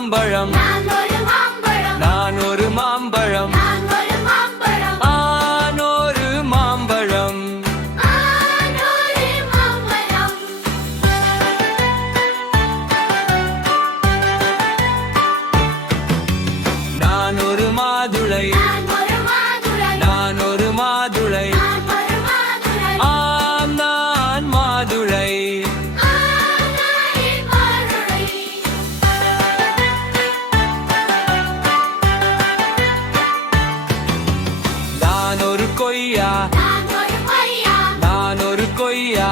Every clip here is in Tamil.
மாம்பழம் நான் ஒரு மாம்பழம் ஆனொரு மாம்பழம் நான் ஒரு மாதுளை நான் ஒரு மாதுளை நான் மாதுளை நான் ஒரு கொய்யா நான் ஒரு கொய்யா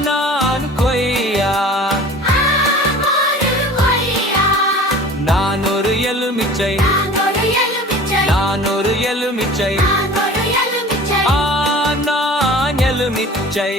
நான் கொய்யா நான் ஒரு எலுமிச்சை நான் ஒரு எலுமிச்சை நான் எலுமிச்சை